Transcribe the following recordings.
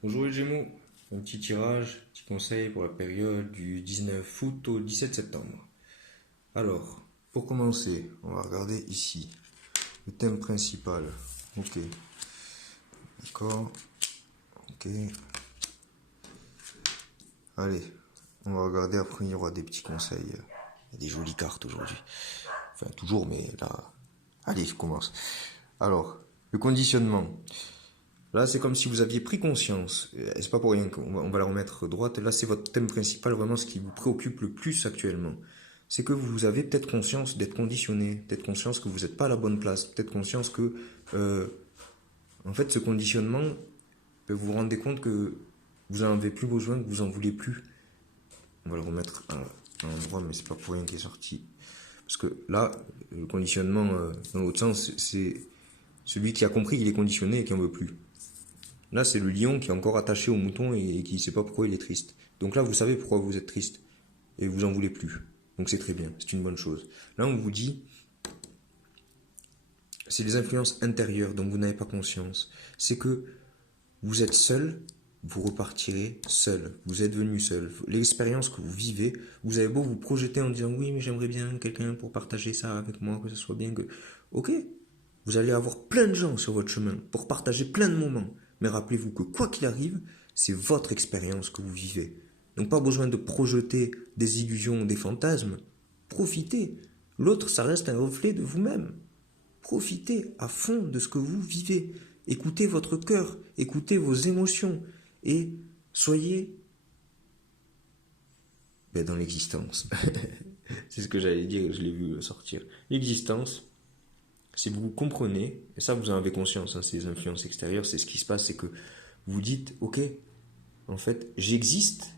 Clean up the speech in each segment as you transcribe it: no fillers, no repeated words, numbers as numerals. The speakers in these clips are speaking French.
Bonjour les Gémeaux, un petit tirage, petit conseil pour la période du 19 août au 17 septembre. Alors, pour commencer, on va regarder ici le thème principal. Ok, d'accord, ok. Allez, on va regarder, après il y aura des petits conseils. Il y a des jolies cartes aujourd'hui. Enfin, toujours, mais là. Allez, je commence. Alors, le conditionnement. Là, c'est comme si vous aviez pris conscience, et c'est pas pour rien qu'on va la remettre droite, là c'est votre thème principal, vraiment ce qui vous préoccupe le plus actuellement. C'est que vous avez peut-être conscience d'être conditionné, peut-être conscience que vous n'êtes pas à la bonne place, peut-être conscience que, euh, en fait, ce conditionnement, vous vous rendez compte que vous n'en avez plus besoin, que vous en voulez plus. On va le remettre à l'endroit, mais c'est pas pour rien qu'il est sorti. Parce que là, le conditionnement, dans l'autre sens, c'est celui qui a compris qu'il est conditionné et qui en veut plus. Là, c'est le lion qui est encore attaché au mouton et qui ne sait pas pourquoi il est triste. Donc là, vous savez pourquoi vous êtes triste. Et vous en voulez plus. Donc c'est très bien, c'est une bonne chose. Là, on vous dit, c'est les influences intérieures dont vous n'avez pas conscience. C'est que vous êtes seul, vous repartirez seul. Vous êtes venu seul. L'expérience que vous vivez, vous avez beau vous projeter en disant oui, mais j'aimerais bien quelqu'un pour partager ça avec moi, que ce soit bien que. Ok, vous allez avoir plein de gens sur votre chemin pour partager plein de moments. Mais rappelez-vous que quoi qu'il arrive, c'est votre expérience que vous vivez. Donc pas besoin de projeter des illusions ou des fantasmes. Profitez. L'autre, ça reste un reflet de vous-même. Profitez à fond de ce que vous vivez. Écoutez votre cœur, écoutez vos émotions et soyez dans l'existence. C'est ce que j'allais dire, je l'ai vu sortir. L'existence, si vous comprenez, et ça vous en avez conscience, hein, ces influences extérieures, c'est ce qui se passe, c'est que vous dites, ok, en fait, j'existe,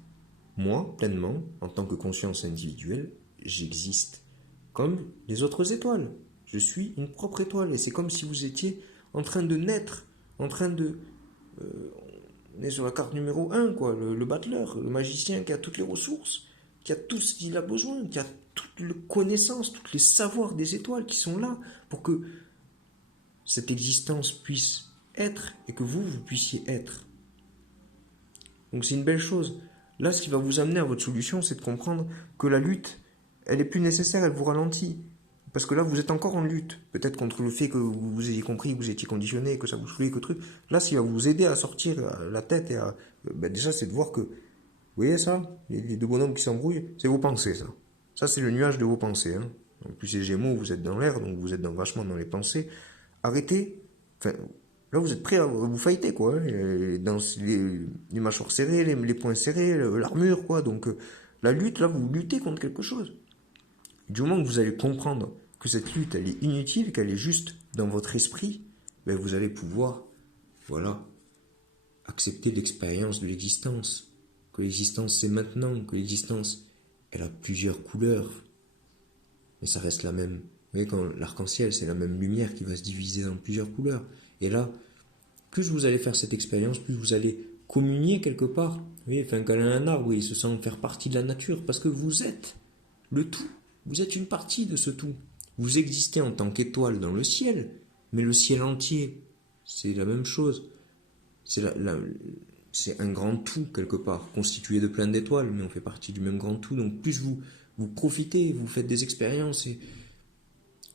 moi, pleinement, en tant que conscience individuelle, j'existe comme les autres étoiles. Je suis une propre étoile, et c'est comme si vous étiez en train de naître, en train de... on est sur la carte numéro un, quoi, le battleur, le magicien qui a toutes les ressources, qui a tout ce qu'il a besoin, qui a toutes les connaissances, tous les savoirs des étoiles qui sont là pour que cette existence puisse être et que vous puissiez être. Donc c'est une belle chose. Là, ce qui va vous amener à votre solution, c'est de comprendre que la lutte, elle est plus nécessaire, elle vous ralentit. Parce que là, vous êtes encore en lutte. Peut-être contre le fait que vous ayez compris, que vous étiez conditionné, que ça vous saoulait, que truc. Là, ce qui va vous aider à sortir la tête et à... déjà, c'est de voir que, vous voyez ça, les deux bonhommes qui s'embrouillent, c'est vos pensées, ça. Ça, c'est le nuage de vos pensées. Hein. En plus, les Gémeaux, vous êtes dans l'air, donc vous êtes vachement dans les pensées. Arrêtez. Enfin, là, vous êtes prêt à vous fighter, quoi. Hein. Dans les mâchoires serrées, les poings serrés, l'armure, quoi. Donc, la lutte, là, vous luttez contre quelque chose. Du moment que vous allez comprendre que cette lutte, elle est inutile, qu'elle est juste dans votre esprit, ben vous allez pouvoir, voilà, accepter l'expérience de l'existence. Que l'existence, c'est maintenant. Que l'existence, elle a plusieurs couleurs. Mais ça reste la même. Vous voyez, quand l'arc-en-ciel, c'est la même lumière qui va se diviser en plusieurs couleurs. Et là, plus vous allez faire cette expérience, plus vous allez communier quelque part. Vous voyez, enfin, quand un arbre, il se sent faire partie de la nature, parce que vous êtes le tout. Vous êtes une partie de ce tout. Vous existez en tant qu'étoile dans le ciel, mais le ciel entier, c'est la même chose. C'est c'est un grand tout quelque part, constitué de plein d'étoiles, mais on fait partie du même grand tout. Donc plus vous profitez, vous faites des expériences et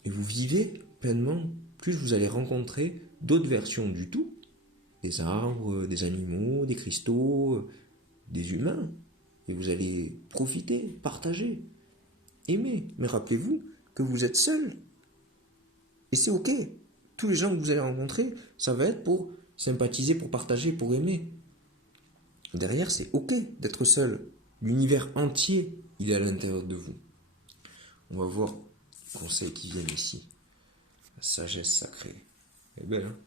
vous vivez pleinement, plus vous allez rencontrer d'autres versions du tout, des arbres, des animaux, des cristaux, des humains. Et vous allez profiter, partager, aimer. Mais rappelez-vous que vous êtes seul. Et c'est ok. Tous les gens que vous allez rencontrer, ça va être pour sympathiser, pour partager, pour aimer. Derrière, c'est ok d'être seul. L'univers entier, il est à l'intérieur de vous. On va voir les conseils qui viennent ici. La sagesse sacrée. Elle est belle, hein?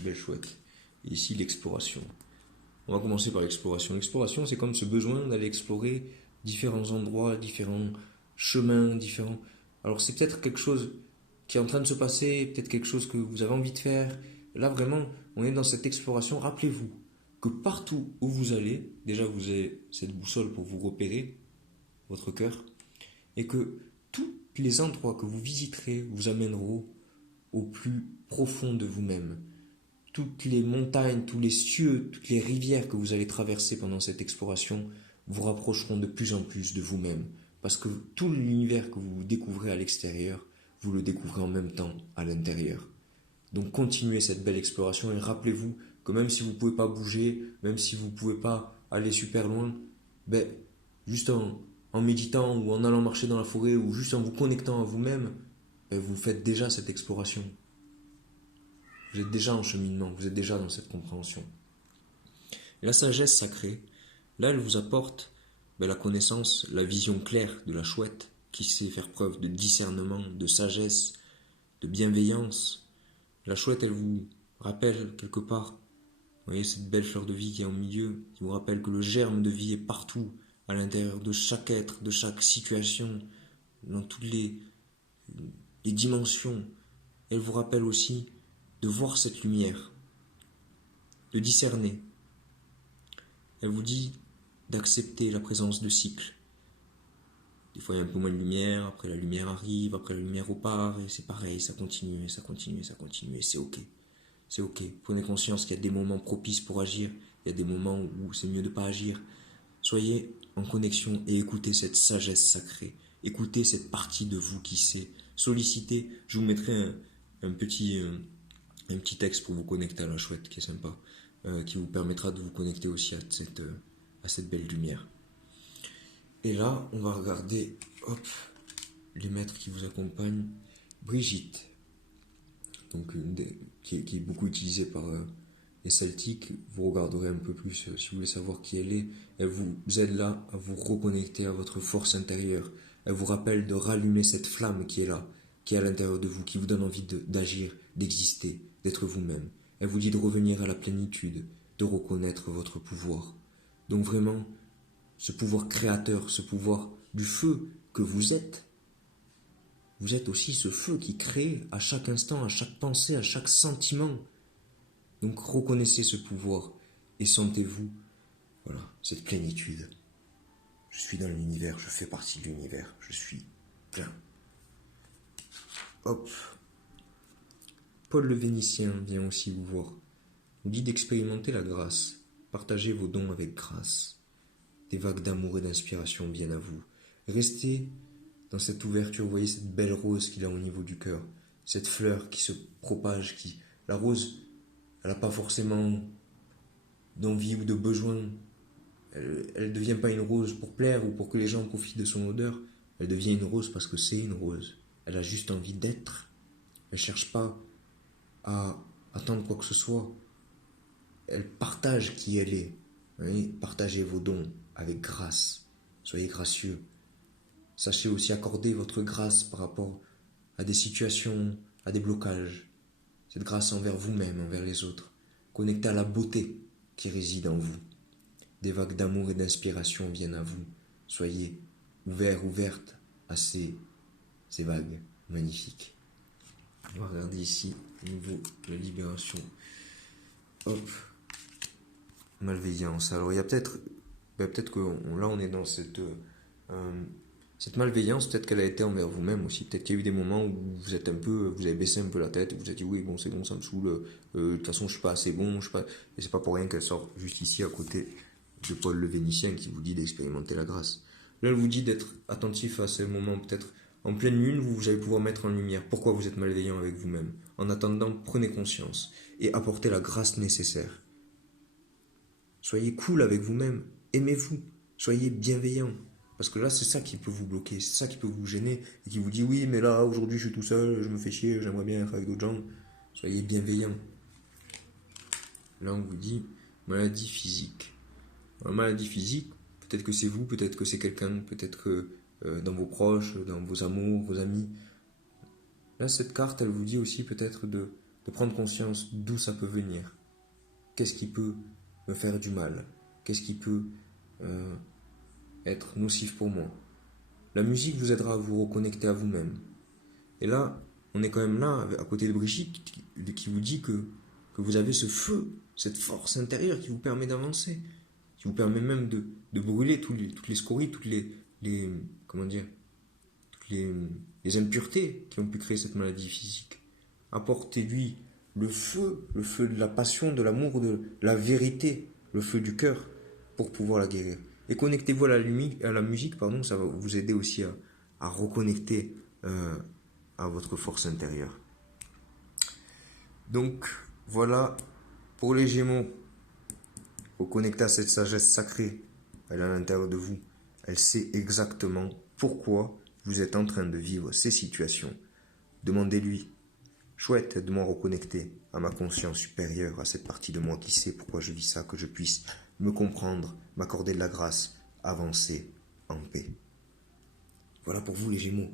Belle chouette. Et ici, l'exploration. On va commencer par l'exploration. L'exploration, c'est comme ce besoin d'aller explorer différents endroits, différents chemins, différents... Alors c'est peut-être quelque chose qui est en train de se passer, peut-être quelque chose que vous avez envie de faire. Là, vraiment, on est dans cette exploration. Rappelez-vous que partout où vous allez, déjà vous avez cette boussole pour vous repérer, votre cœur, et que tous les endroits que vous visiterez vous amèneront au plus profond de vous-même. toutes les montagnes, tous les cieux, toutes les rivières que vous allez traverser pendant cette exploration vous rapprocheront de plus en plus de vous-même. Parce que tout l'univers que vous découvrez à l'extérieur, vous le découvrez en même temps à l'intérieur. Donc continuez cette belle exploration et rappelez-vous que même si vous ne pouvez pas bouger, même si vous ne pouvez pas aller super loin, ben, juste en méditant ou en allant marcher dans la forêt ou juste en vous connectant à vous-même, ben, vous faites déjà cette exploration. Vous êtes déjà en cheminement, vous êtes déjà dans cette compréhension. Et la sagesse sacrée, là, elle vous apporte la connaissance, la vision claire de la chouette qui sait faire preuve de discernement, de sagesse, de bienveillance. La chouette, elle vous rappelle quelque part, vous voyez cette belle fleur de vie qui est au milieu, qui vous rappelle que le germe de vie est partout, à l'intérieur de chaque être, de chaque situation, dans toutes les dimensions. Elle vous rappelle aussi de voir cette lumière, de discerner. Elle vous dit d'accepter la présence de cycles. Des fois il y a un peu moins de lumière, après la lumière arrive, après la lumière repart, et c'est pareil, ça continue, ça continue, ça continue, et c'est ok. C'est ok. Prenez conscience qu'il y a des moments propices pour agir, il y a des moments où c'est mieux de ne pas agir. Soyez en connexion et écoutez cette sagesse sacrée. Écoutez cette partie de vous qui sait. Sollicitez. Je vous mettrai un petit texte pour vous connecter à la chouette qui est sympa, qui vous permettra de vous connecter aussi à cette belle lumière. Et là, on va regarder les maîtres qui vous accompagnent. Brigitte, donc qui est beaucoup utilisée par les Celtiques. Vous regarderez un peu plus si vous voulez savoir qui elle est. Elle vous aide là à vous reconnecter à votre force intérieure. Elle vous rappelle de rallumer cette flamme qui est là, qui est à l'intérieur de vous, qui vous donne envie d'agir, d'exister, d'être vous-même. Elle vous dit de revenir à la plénitude, de reconnaître votre pouvoir. Donc vraiment, ce pouvoir créateur, ce pouvoir du feu que vous êtes aussi ce feu qui crée à chaque instant, à chaque pensée, à chaque sentiment. Donc reconnaissez ce pouvoir et sentez-vous, voilà, cette plénitude. Je suis dans l'univers, je fais partie de l'univers, je suis plein. Hop. Paul le Vénitien vient aussi vous voir. Vous dit d'expérimenter la grâce, partagez vos dons avec grâce. Des vagues d'amour et d'inspiration viennent à vous. Restez dans cette ouverture, vous voyez cette belle rose qu'il a au niveau du cœur, cette fleur qui se propage, la rose, elle n'a pas forcément d'envie ou de besoin, elle ne devient pas une rose pour plaire ou pour que les gens profitent de son odeur, elle devient une rose parce que c'est une rose, elle a juste envie d'être, elle ne cherche pas à attendre quoi que ce soit, elle partage qui elle est, vous voyez, partagez vos dons avec grâce, soyez gracieux. Sachez aussi accorder votre grâce par rapport à des situations, à des blocages. Cette grâce envers vous-même, envers les autres. Connectez à la beauté qui réside en vous. Des vagues d'amour et d'inspiration viennent à vous. Soyez ouverts, ouvertes à ces vagues magnifiques. On va regarder ici, au niveau de la libération. Hop. Malveillance. Alors il y a peut-être que là on est dans cette malveillance, peut-être qu'elle a été envers vous-même aussi. Peut-être qu'il y a eu des moments où vous avez baissé un peu la tête et vous vous êtes dit oui, bon, c'est bon, ça me saoule. De toute façon, je suis pas assez bon. Et c'est pas pour rien qu'elle sort juste ici à côté de Paul le Vénitien qui vous dit d'expérimenter la grâce. Là, elle vous dit d'être attentif à ces moments, peut-être en pleine lune, vous allez pouvoir mettre en lumière pourquoi vous êtes malveillant avec vous-même. En attendant, prenez conscience et apportez la grâce nécessaire. Soyez cool avec vous-même, aimez-vous, soyez bienveillant. Parce que là, c'est ça qui peut vous bloquer, c'est ça qui peut vous gêner, et qui vous dit oui, mais là, aujourd'hui, je suis tout seul, je me fais chier, j'aimerais bien être avec d'autres gens. Soyez bienveillant. Là, on vous dit maladie physique. Alors, maladie physique, peut-être que c'est vous, peut-être que c'est quelqu'un, peut-être que dans vos proches, dans vos amours, vos amis. Là, cette carte, elle vous dit aussi peut-être de prendre conscience d'où ça peut venir. Qu'est-ce qui peut me faire du mal? Qu'est-ce qui peut être nocif pour moi? La musique vous aidera à vous reconnecter à vous-même. Et là, on est quand même là, à côté de Brigitte, qui vous dit que vous avez ce feu, cette force intérieure qui vous permet d'avancer, qui vous permet même de brûler toutes les scories, toutes les impuretés qui ont pu créer cette maladie physique. Apportez-lui le feu de la passion, de l'amour, de la vérité, le feu du cœur pour pouvoir la guérir. Et connectez-vous à la musique, pardon, ça va vous aider aussi à reconnecter à votre force intérieure. Donc voilà, pour les Gémeaux, vous connectez à cette sagesse sacrée, elle est à l'intérieur de vous. Elle sait exactement pourquoi vous êtes en train de vivre ces situations. Demandez-lui, chouette, de me reconnecter à ma conscience supérieure, à cette partie de moi qui sait pourquoi je vis ça, que je puisse me comprendre, m'accorder de la grâce, avancer en paix. Voilà pour vous les Gémeaux.